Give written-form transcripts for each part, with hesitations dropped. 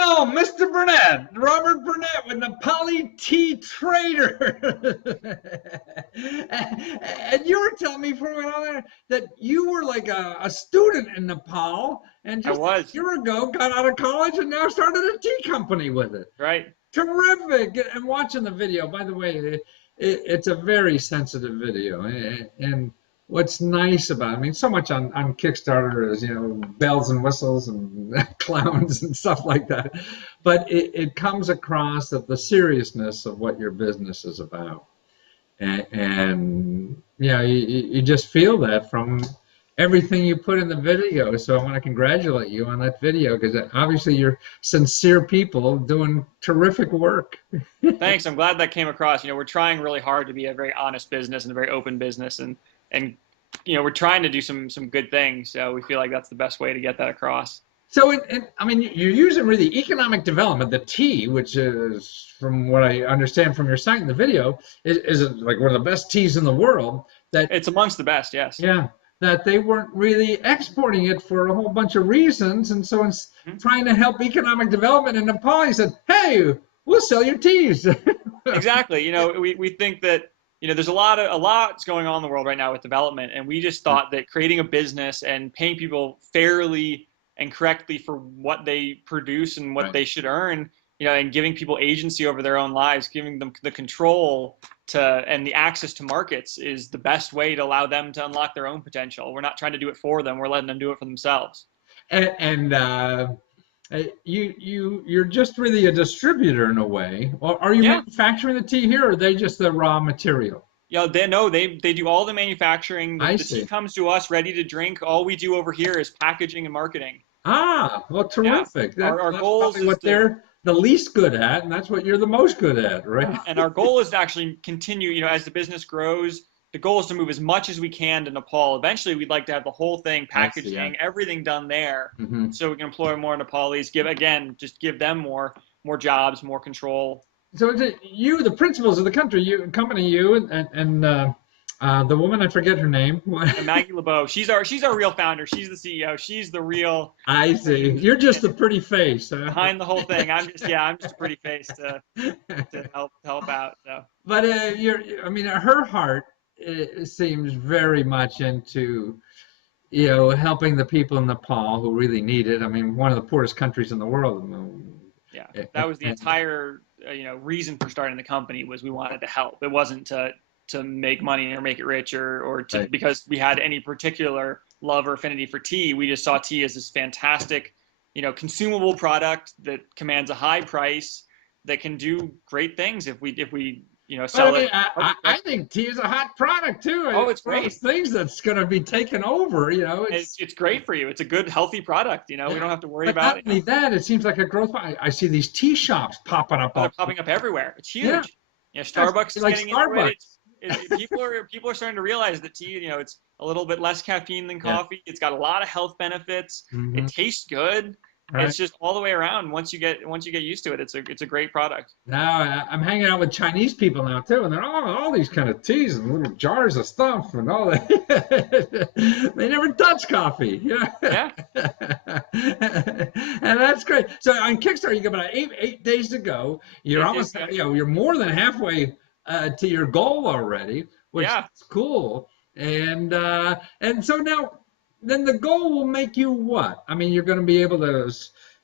Oh, Mr. Burnett, Robert Burnett with the Poly Tea Trader. And you were telling me before we went on there that you were like a student in Nepal and I just a was, year ago got out of college and now started a tea company with it. right? Terrific. And watching the video, by the way, it's a very sensitive video. And what's nice about it, I mean, so much on Kickstarter is, bells and whistles and clowns and stuff like that. But it comes across that the seriousness of what your business is about. And you just feel that from everything you put in the video. So I want to congratulate you on that video because obviously you're sincere people doing terrific work. Thanks. I'm glad that came across. We're trying really hard to be a very honest business and a very open business, and we're trying to do some good things. So we feel like that's the best way to get that across. So, I mean, you're using really economic development, the tea, which is, from what I understand from your site in the video, is like one of the best teas in the world. That It's amongst the best, yes. Yeah, that they weren't really exporting it for a whole bunch of reasons, and so it's Mhm. trying to help economic development in Nepal. He said, "Hey, we'll sell your teas." Exactly. We think that there's a lot's going on in the world right now with development, and we just thought that creating a business and paying people fairly and correctly for what they produce and what Right. they should earn, and giving people agency over their own lives, giving them the control to and the access to markets is the best way to allow them to unlock their own potential. We're not trying to do it for them; we're letting them do it for themselves. And you're just really a distributor in a way. Or are you Yeah. manufacturing the tea here, or are they just the raw material? They do all the manufacturing. The, I the tea see. comes to us ready to drink. All we do over here is packaging and marketing. Ah, well, Yeah. terrific. Our That's goals probably is what to they're the least good at, and that's what you're the most good at, right? and our goal is to actually continue, as the business grows, the goal is to move as much as we can to Nepal. Eventually we'd like to have the whole thing, I see. Yeah. packaging, everything done there, Hmm. so we can employ more Nepalis, just give them more jobs, more control. So is it you, the principals of the country, company, you, and the woman, I forget her name. And Maggie LeBeau, she's our real founder. She's the CEO. She's the real I see. brains You're just and a pretty face, huh? behind the whole thing. I'm just a pretty face to help out. So But I mean, her heart seems very much into, helping the people in Nepal who really need it. I mean, one of the poorest countries in the world. yeah, that And, was the and entire reason for starting the company was we wanted to help. It wasn't to make money or make it rich or to right. because we had any particular love or affinity for tea. We just saw tea as this fantastic, consumable product that commands a high price that can do great things if we But I sell mean, it. I think tea is a hot product too. Oh, It's it's one of those great. things that's going to be taken over. It's, It's it's great for you. It's a good, healthy product. We Yeah. don't have to worry But about not it. only that, it seems like a growth. I see these tea shops popping up Oh, they're all. popping up everywhere. It's Yeah, huge. that's Starbucks is like getting into it. Starbucks. People are starting to realize that tea, it's a little bit less caffeine than Yeah. coffee. It's got a lot of health benefits. It Hmm. tastes good. Right. It's just all the way around. Once you get used to it, it's a great product. Now I'm hanging out with Chinese people now too, and they're all these kind of teas and little jars of stuff and all that. They never touch coffee. Yeah. Yeah. And that's great. So on Kickstarter, you got about eight days to go. You're 8 days almost, ago. you're more than halfway to your goal already, which Yeah. is cool. And so now, then the goal will make you what? I mean, you're going to be able to,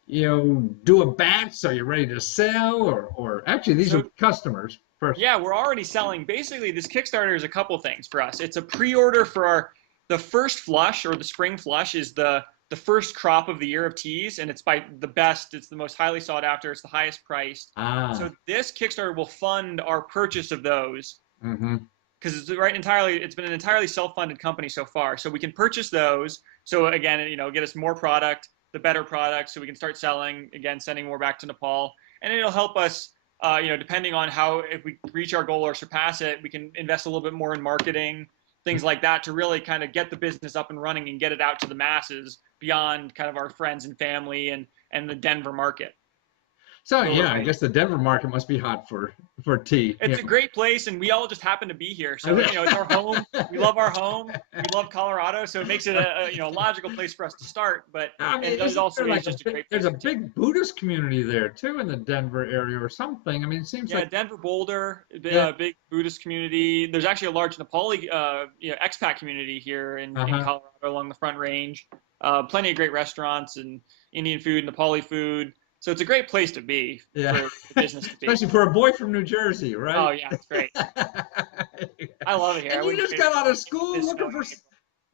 do a batch. So you're ready to sell, or actually, these are So customers first. yeah, we're already selling. Basically, this Kickstarter is a couple things for us. It's a pre-order for the first flush or the spring flush is the first crop of the year of teas, and it's by the best. It's the most highly sought after. It's the highest priced. Ah. So this Kickstarter will fund our purchase of those Mm-hmm. because it's been an entirely self-funded company so far. So we can purchase those. So again, get us more product, the better product, so we can start selling again, sending more back to Nepal, and it'll help us. Depending on if we reach our goal or surpass it, we can invest a little bit more in marketing, things like that, to really kind of get the business up and running and get it out to the masses beyond kind of our friends and family and the Denver market. So yeah, I Totally. guess the Denver market must be hot for tea. It's a great place, and we all just happen to be here. So it's our home. We love our home. We love Colorado, so it makes it a logical place for us to start. But I mean, and it isn't also there is like a just a big, great there's place a for tea. big Buddhist community there too in the Denver area or something. I mean, it seems Yeah, like, Denver, Boulder, yeah, big Buddhist community. There's actually a large Nepali, expat community here in uh-huh. Colorado along the Front Range. Plenty of great restaurants and Indian food, Nepali food. So it's a great place to be Yeah. for business to be. Especially for a boy from New Jersey, right? Oh yeah, it's great. I love it here. I And you wouldn't just trade it got for out of anything. school This looking snow in for,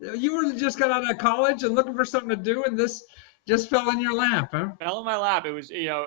April. you were just got out of college and looking for something to do, and this just fell in your lap, huh? Fell in my lap. It was, Yeah.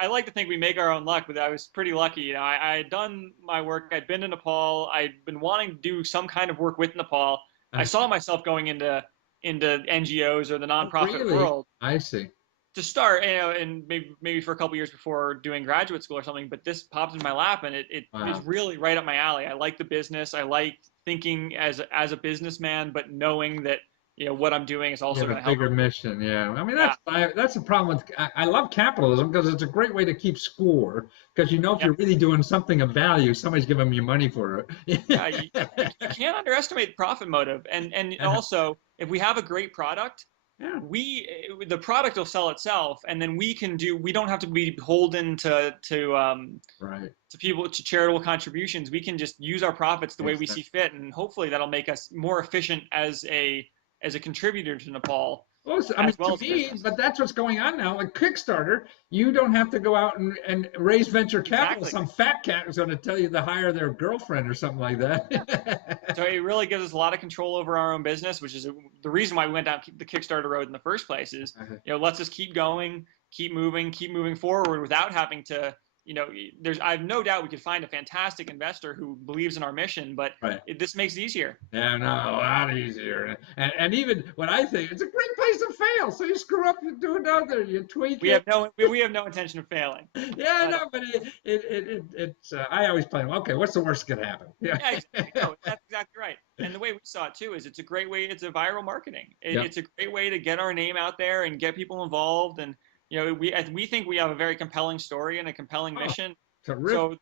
I like to think we make our own luck, but I was pretty lucky. I had done my work. I'd been to Nepal. I'd been wanting to do some kind of work with Nepal. I I see. saw myself going into NGOs or the Oh, nonprofit really? world I see. to start, and maybe for a couple years before doing graduate school or something. But this popped in my lap, and it is Wow. really right up my alley. I like the business. I like thinking as a businessman, but knowing that what I'm doing is You also have going a to help bigger other people. mission, yeah. I mean, Yeah, that's the problem with. I love capitalism because it's a great way to keep score. Because you know if yeah, you're really doing something of value, somebody's giving you money for yeah. it. You can't underestimate profit motive, and also if we have a great product, Yeah, the product will sell itself, and then we don't have to be beholden right. to people, to charitable contributions. We can just use our profits the way we Exactly. see fit, and hopefully that'll make us more efficient as a contributor to Nepal Well, I mean, as well to as a me, business. but that's what's going on now. Like Kickstarter, you don't have to go out and raise venture capital. Exactly. Some fat cat is going to tell you to hire their girlfriend or something like So that. it really gives us a lot of control over our own business, which is the reason why we went down the Kickstarter road in the first place. Is lets us keep going, keep moving forward without having to. I have no doubt we could find a fantastic investor who believes in our mission, but Right. this makes it easier. Yeah, no, a lot easier. And even when I think it's a great place to fail. So you screw up, you do another, you tweak We it. have no intention of failing Yeah, at no, all. but it's I always play, okay, what's the worst that could happen? Yeah. Yeah, exactly. No, that's exactly right. And the way we saw it too is it's a great way. It's a viral marketing. Yep. It's a great way to get our name out there and get people involved. And we think we have a very compelling story and a compelling Oh, mission. terrific. So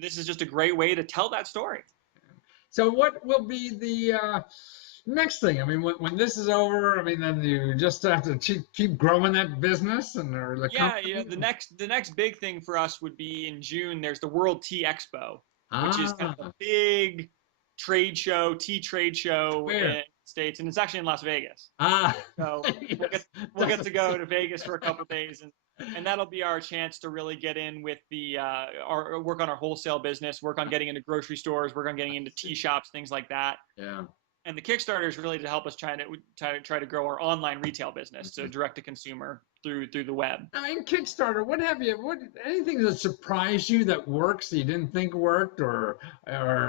this is just a great way to tell that story. So what will be the next thing? I mean, when this is over, I mean, then you just have to keep growing that business and or the Yeah, company. the next big thing for us would be in June. There's the World Tea Expo, which is kind of a Ah, big tea trade show in where? the States, and it's actually in Las Vegas. Ah, So we'll yes. get we'll get to go to Vegas for a couple of days, and that'll be our chance to really get in with our work on our wholesale business, work on getting into grocery stores, work on getting into tea shops, things like that. Yeah. And the Kickstarter is really to help us try to grow our online retail business, so direct to consumer through the web. I mean, Kickstarter, what have you, anything that surprised you that works that you didn't think worked or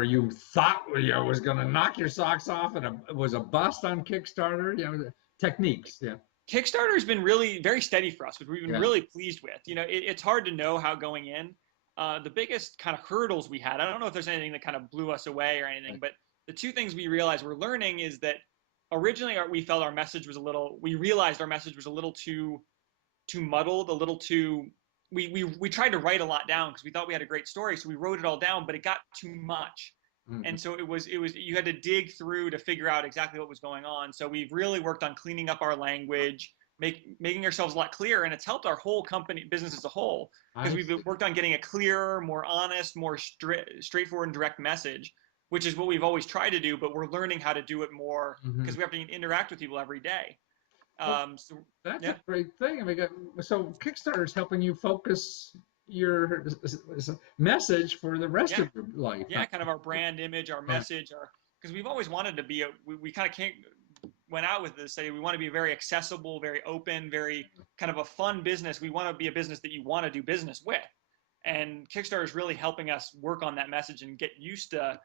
you thought, was going to knock your socks off and it was a bust on Kickstarter, the techniques. Yeah. Kickstarter has been really very steady for us, which we've been Yeah. really pleased with. It's hard to know how going in. The biggest kind of hurdles we had, I don't know if there's anything that kind of blew us away or anything, but the two things we realized we're learning is that originally we realized our message was a little too muddled, a little too. We tried to write a lot down because we thought we had a great story, so we wrote it all down, but it got too much. Mhm. And so it was you had to dig through to figure out exactly what was going on. So we've really worked on cleaning up our language, making ourselves a lot clearer, and it's helped our whole company business as a whole because we've worked on getting a clearer, more honest, more straightforward and direct message, which is what we've always tried to do, but we're learning how to do it more because Mhm. we have to interact with people every day. Well, So that's yeah. a great thing. I mean, so Kickstarter is helping you focus your message for the rest Yeah, of your life. Huh? yeah, kind of our brand image, our Right. message, our because we've always wanted to be we kind of went out with this say we want to be very accessible, very open, very kind of a fun business. We want to be a business that you want to do business with, and Kickstarter is really helping us work on that message and get used to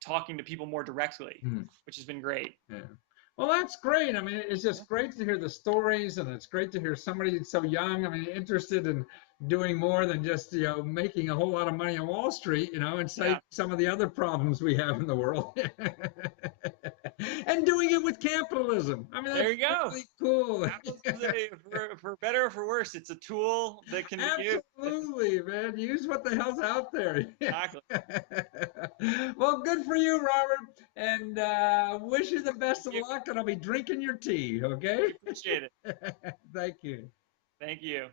talking to people more directly, Hmm. which has been great. Yeah. Well, that's great. I mean, it's just great to hear the stories, and it's great to hear somebody so young. I mean, interested in doing more than just making a whole lot of money on Wall Street, and Yeah. save some of the other problems we have in the world. And doing it with capitalism. I mean, There that's you go. really cool. Capitalism is for better or for worse, it's a tool that can be used. Absolutely, man. Use what the hell's out there. Exactly. Well, good for you, Robert. And wish you the best of You. luck. And I'll be drinking your tea, We okay? appreciate it. Thank you. Thank you.